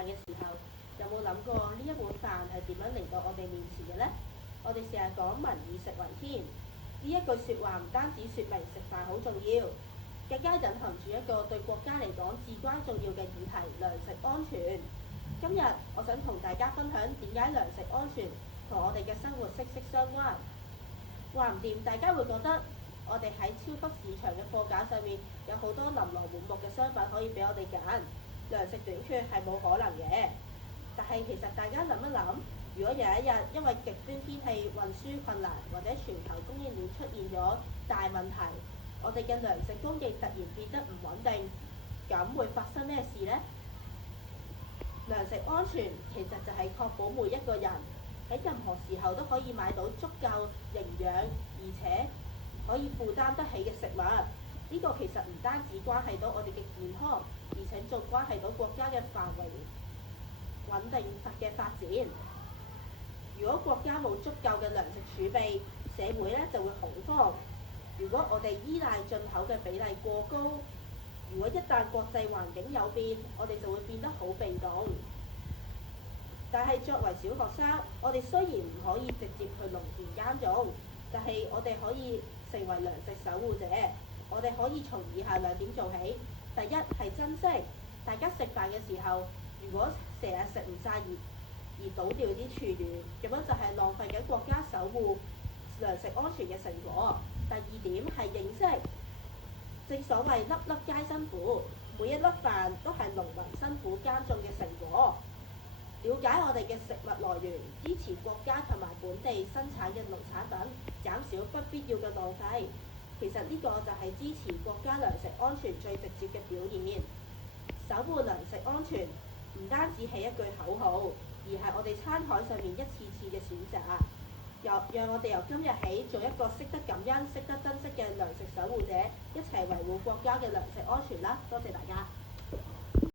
飯嘅時候，有冇諗過呢一碗飯係點樣嚟到我哋面前嘅呢？我哋成日講民以食為天，呢一句説話唔單止説明食飯好重要，更加隱含住一個對國家嚟講至關重要嘅議題——糧食安全。今日我想同大家分享點解糧食安全同我哋嘅生活息息相關。話唔掂，大家會覺得我哋喺超級市場嘅貨架上面有好多琳琅滿目嘅商品可以俾我哋揀，糧食短缺係冇可能嘅。但係其實大家諗一諗，如果有一日因為極端天氣、運輸困難或者全球供應鏈出現咗大問題，我哋嘅糧食供應突然變得唔穩定，咁會發生咩事呢？糧食安全其實就係確保每一個人喺任何時候都可以買到足夠營養，而且可以負擔得起嘅食物。呢個其實唔單止關係到我哋嘅健康，而且仲關係到國家嘅繁榮穩定嘅發展。如果國家冇足夠嘅糧食儲備，社會就會恐慌。如果我哋依賴進口嘅比例過高，如果一旦國際環境有變，我哋就會變得好被動。但係作為小學生，我哋雖然唔可以直接去農田耕種，但係我哋可以成為糧食守護者。我哋可以從以下兩點做起。第一係珍惜，大家食飯嘅時候，如果成日食唔晒而倒掉啲廚餘，咁樣就係浪費緊國家守護糧食安全嘅成果。第二點係認識，正所謂粒粒皆辛苦，每一粒飯都係農民辛苦耕種嘅成果。了解我哋嘅食物來源，支持國家同埋本地生產嘅農產品，減少不必要嘅浪費。其實呢個就係支持國家糧食安全最直接嘅表現。守護糧食安全唔單止係一句口號，而係我哋餐台上面一次次嘅選擇。讓我哋由今日起做一個識得感恩、識得珍惜嘅糧食守護者，一齊維護國家嘅糧食安全啦！多謝大家。